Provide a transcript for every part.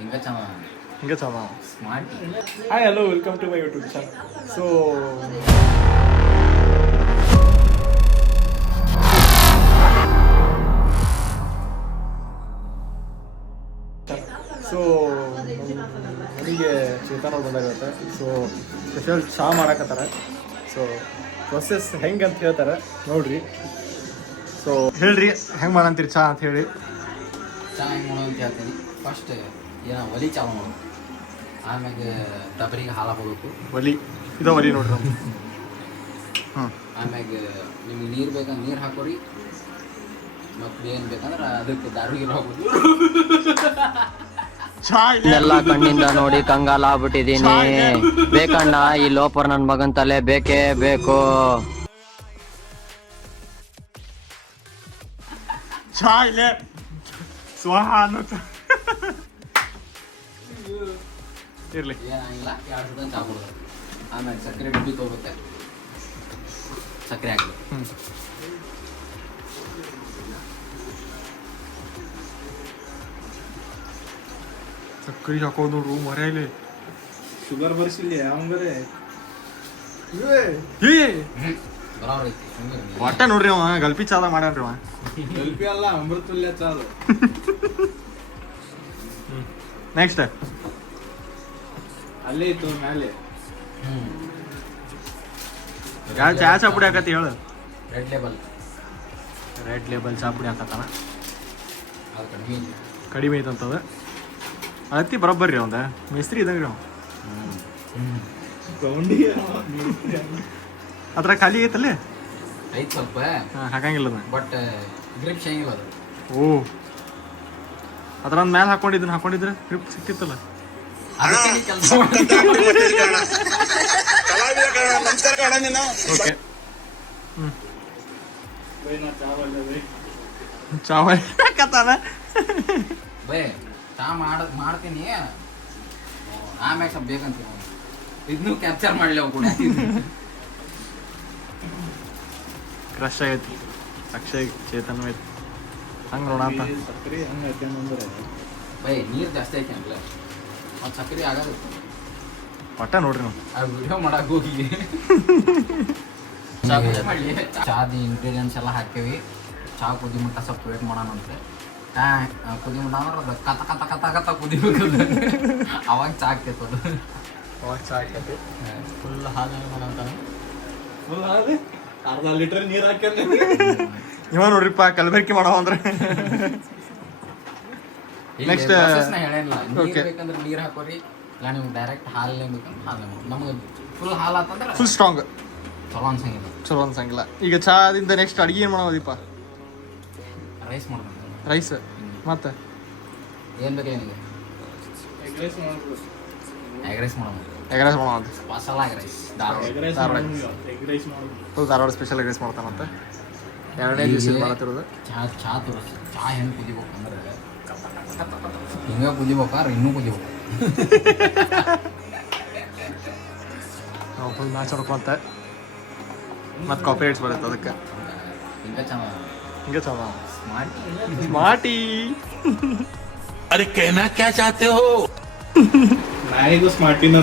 ಹಿಂಗೆ ಚಂದ smart. Hi hello welcome to my YouTube channel. So ಮನೆಗೆ ಚೇತನ ಬಂದಾಗತ್ತೆ. ಸೊ ಸ್ಪೆಷಲ್ ಚಹಾ ಮಾಡಕತ್ತಾರ. ಸೊ ಪ್ರೊಸೆಸ್ ಹೆಂಗೆ ಅಂತ ಹೇಳ್ತಾರೆ ನೋಡ್ರಿ. ಸೊ ಹೇಳ್ರಿ ಹೆಂಗೆ ಮಾಡಂತೀರಿ ಚಹಾ ಅಂತ ಹೇಳಿ. ಚಹಾ ಹೆಂಗೆ ಮಾಡೋದು ಅಂತ ಹೇಳ್ತೀನಿ. ಫಸ್ಟ್ ಏನೋ ಒಲಿ ಚಾಲು ಮಾಡೋದು, ಆಮ್ಯಾಗ ಡಬರಿಗೆ ಹಾಲು ಹಾಕೋಬೇಕು. ಒಲಿ ಇದು ಒಲಿ ನೋಡ್ರಿ ನಮ್ಗೆ. ಆಮ್ಯಾಗ ನಿಮ್ಗೆ ನೀರು ಬೇಕಂದ್ರೆ ನೀರು ಹಾಕೋರಿ, ಮತ್ತು ಏನು ಬೇಕಂದ್ರೆ ಅದಕ್ಕೆ ದಾರಿಗೆ ಹಾಕೋದು. ಎಲ್ಲ ಕಣ್ಣಿಂದ ನೋಡಿ ಕಂಗಾಲ ಆಗ್ಬಿಟ್ಟಿದೀನಿ. ಬೇಕಣ್ಣ ಈ ಲೋಪರ್ ನನ್ ಮಗನ್ ತಲೆ ಬೇಕೇ ಬೇಕು. ಚಾಯ್ಲೆ ಸ್ವಾಹ ಅನ್ನೋ ಇರ್ಲಿ. ಏನಾಗಿಲ್ಲ, 2 ಸಲ ಚಹಾ ಕೊಡೋದು. ಆಮ್ಯಾಗ ಸಕ್ಕರೆ ಡಬ್ಬಿ ತೊಗೊಳುತ್ತೆ, ಸಕ್ಕರೆ ಹಾಕಿ. ಸಕ್ಕರೆ ಹಾಕೋದು ನೋಡ್ರು ಮರೆಯಲಿ. ಶುಗರ್ ಬರ್ಸಿಲ್ಲ ಅವಂಗರೆ ಬರೋರು ಐತಿ. ಒಟ್ಟ ನೋಡ್ರಿ ಅವ ಗಲ್ಪಿ ಚಾದ ಮಾಡ್ಯಾನ್ರಿ ಅವ. ಗಲ್ಪಿ ಅಲ್ಲ, ಅಮೃತುಲ್ಯ ಚಾಲು. ನೆಕ್ಸ್ಟ್ ಅಲ್ಲೇ ಇತ್ತು ಮೇಲೆ. ಚಾ ಚಾ ಪುಡಿ ಹಾಕತಿ ಹೇಳು. ರೆಡ್ ಲೇಬಲ್ ಚಾ ಪುಡಿ ಹಾಕತ್ತಾನ. ಅದು ಕಡಿಮೆ. ಕಡಿಮೆ ಐತಂತದ ಅತ್ತಿ ಬರೋಬ್ಬರ್ರಿ ಅವಂದ ಮೇಸ್ತ್ರಿ ಇದಂಗ್ರಿ ಅವ. ಅದ್ರ ಖಾಲಿ ಐತಲ್ಲೇ ಐತೆ ಸ್ವಲ್ಪ, ಹಾಕಂಗಿಲ್ಲ ಅದ. ಬಟ್ ಗ್ರಿಪ್ ಚೆನ್ನಾಗಿಲ್ಲ ಅದು. ಓ ಅದ್ರ ಒಂದು ಮ್ಯಾಲೆ ಹಾಕೊಂಡಿದ್ರೆ ಗ್ರಿಪ್ ಸಿಕ್ತಿತ್ತಲ್ಲ. ಅದಕ್ಕೆ ನೀ ಕೆಲಸ ಓಕೆ. ಚಾವಲ್ ಹಾಕತ್ತಾನ. ಬೇ ಚಾ ಮಾಡ್ತೀನಿ, ಆಮ್ಯಾಗ ಸ್ವಲ್ಪ ಬೇಕಂತೀವಿ. ಇದನ್ನು ಕ್ಯಾಪ್ಚರ್ ಮಾಡಲಿ ಅವು ಕೂಡ. ಕ್ರಶ್ ಆಗೈತಿ ಅಕ್ಷಯ್ ಚೇತನ್ ಐತಿ ಹಂಗೆ ನೋಡ ಅಂತ. ಸಕ್ರಿ ಹಂಗ ಹಾಕ್ಯಂದ್ರೆ ಬೈ ನೀರು ಜಾಸ್ತಿ ಐತಿ ಅಂದ್ಲ, ಮತ್ತು ಸಕ್ಕರೆ ಆಗೋದು. ಒಟ್ಟ ನೋಡ್ರಿ ನಾವು ಆ ವಿಡಿಯೋ ಮಾಡಕ್ಕೆ ಹೋಗಿ ಮಾಡಲಿ. ಚಾದ ಇಂಗ್ರೀಡಿಯೆಂಟ್ಸ್ ಎಲ್ಲ ಹಾಕ್ತೀವಿ. ಚಹಾ ಕುದಿ ಮಟ್ಟ ಸ್ವಲ್ಪ ವೇಟ್ ಮಾಡೋಣ ಅಂತ. ಕುದಿ ಮಟ್ಟ ಅಂದ್ರೆ ಅದು ಕತ ಕತ ಕತ ಕತ ಕುದಿಬೇಕು. ಅವಾಗ ಚಹಾ ಆಗ್ತೈತೆ ಅದು. ಅವಾಗ ಚಾ ಹಾಕೈತಿ. ಫುಲ್ ಹಾಲು ಮಾಡಂತಾನೆ. ಫುಲ್ ಹಾಲು ಅರ್ಧ ಲೀಟರ್ ನೀರು ಹಾಕ್ಯಂದ್ರೆ ಇವ ನೋಡ್ರಿಪ್ಪ ಕಲಬೆರಕೆ ಮಾಡೋ ಅಂದ್ರೆ. Next, ಹೇಳೇನಿಲ್ಲ. ನೀರು okay. ಬೇಕಂದ್ರೆ ನೀರು ಹಾಕೋರಿ, ಇಲ್ಲ ನೀವು ಡೈರೆಕ್ಟ್ ಹಾಲೇ ಬೇಕಂದ್ರೆ ಹಾಲು ನಮಗೆ ಫುಲ್ ಹಾಲು ಹಾಕಂದ್ರೆ ಫುಲ್ ಸ್ಟ್ರಾಂಗ್ ಚಲೋ ಅನ್ಸಂಗಿಲ್ಲ. ಚಲೋ ಅನ್ಸಂಗಿಲ್ಲ. ಈಗ ಚಾದಿಂದ ನೆಕ್ಸ್ಟ್ ಅಡಿಗೆ ಏನು ಮಾಡೋದಿಪ್ಪ? ರೈಸ್ ಮಾಡ್ಬೇಕು. ರೈಸ್ ಮತ್ತೆ ಏನು ಬೇಕು ನಿಮಗೆ? ಎಗ್ ರೈಸ್ ಮಾಡ್ಬೋದು. ಎಗ್ ರೈಸ್ ಮಾಡೋದು. ಎಗ್ ರೈಸ್ ಮಾಡೋದು. Masala egg rice. Dharwad egg rice Dharwad. Egg rice ಮಾಡೋದು. Full Dharwad special egg rice ಮಾಡ್ತಾನಂತೆ. 2ನೇ ದಿವಸ ಮಾಡತ್ತಿರೋದು. ಚಹಾ ತೋರಿಸಿ. ಚಹಾ ಹೆಂಗೆ ಕುದಿಬೇಕು ಅಂದ್ರೆ ಹಿಂಗೆ ಕುದಿಬೇಕಾದ್ರೆ ಇನ್ನೂ ಕುದಿಬೇಕು. ನಾವು ಫುಲ್ ಮ್ಯಾಚ್ ಹೊಡ್ಕೊಂತ ಮತ್ತು ಕಾಪಿ ರೈಟ್ಸ್ ಬರುತ್ತೆ ಅದಕ್ಕೆ. ಹಿಂಗೆ ಚೆನ್ನಾಗಿ ಹಿಂಗೆ ಚಂದ ಸ್ಮಾರ್ಟ್. ಸ್ಮಾರ್ಟಿ. अरे कहना क्या चाहते हो? ನಾಯಿಗೂ ಸ್ಮಾರ್ಟಿನ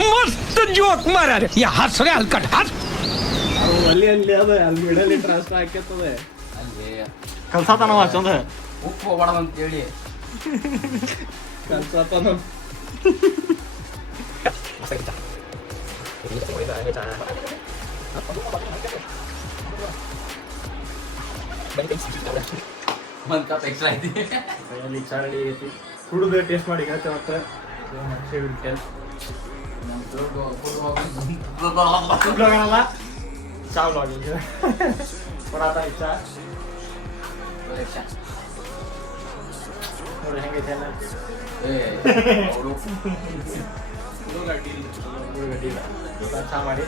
मस्त जोक मारा रे ये हंस रहे हलकट हंस ಅಲ್ಲಿ ಅದ ಅಲ್ಲಿ ಮಿಡಲ್ ಟ್ರಾನ್ಸ್ಫರ್ ಹಾಕ್ಯತದೆ. ಅಲ್ಲಿ ಕಲ್ಸಾತಾನವ ಚಂದ. ಉಪ್ಪು ಹೋಗ್ಬಾರ್ದು ಅಂತೇಳಿ ಕಲ್ಸತನ. ಒಂದು ಕಪ್ ಎಕ್ಸ್ಟ್ರಾ ಐತಿ. ಅಲ್ಲಿ ಚಾ ರೆಡಿ ಆಗೈತಿ. ಕುಡಿದು ಟೇಸ್ಟ್ ಮಾಡಿ ಹೇಳ್ತೇವೆ ಮತ್ತೆ. ಕುಡ್ಲಾಗಲ್ಲ ಚಾ ಬ್ಲಾಗ್ ಈಗ ಕೊಡಾತ ಚಾ ನೋಡಿ ಹೆಂಗೈತೆ ಅಲ್ಲ. ಚಾ ಮಾಡಿ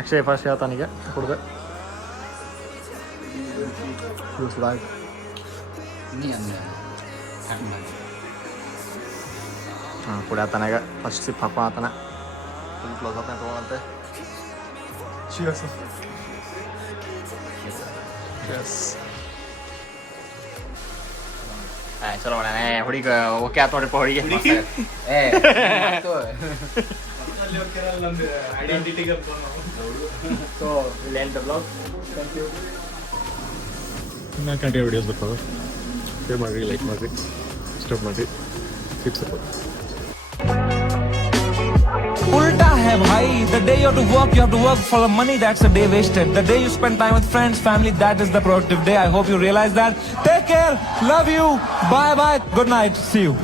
ಅಕ್ಷಯ್ ಫಸ್ಟ್ ಹೇಳ್ತಾನೀಗ ಕುಡ್ದು ಸುಧಾಗ ನೀ ಅಂದ್ರೆ ಹಾಂ ಕುಡಿಯತ್ತಾನಾಗ ಫಸ್ಟ್ ಸಿಪ್ ಹಾಕೋ ಆತನ ಫುಲ್ ಕ್ಲೋಸ್ ಆತ ತೊಗೊಳಂತೆ. ಶಿವಸ್ ಚಲೋ ಮಾಡೋಣ ಹುಡುಗ ಓಕೆ ಆತ್ ನೋಡ್ರಿಪ್ಪ ಹುಡುಗಿ ಏ ಮತ್ತು ಐಡೆಂಟಿಟಿಗೆ ಸೊ ಇಲ್ಲಿ ಎಂಡ್ ಬ್ಲಾಗ್ ಥ್ಯಾಂಕ್ ಯು ಇನ್ನು ಕಂಟಿನ್ಯೂ ವಿಡಿಯೋಸ್ ಬರ್ತಾವೆ ಶೇರ್ ಮಾಡಿರಿ ಲೈಕ್ ಮಾಡಿರಿ ಸಬ್ಸ್ಕ್ರೈಬ್ ಮಾಡಿರಿ keep support Ulta hai bhai, the day you have to work for the money, that's a day wasted. The day you spend time with friends, family, that is the productive day. I hope you realize that. Take care, love you, bye bye, good night, see you.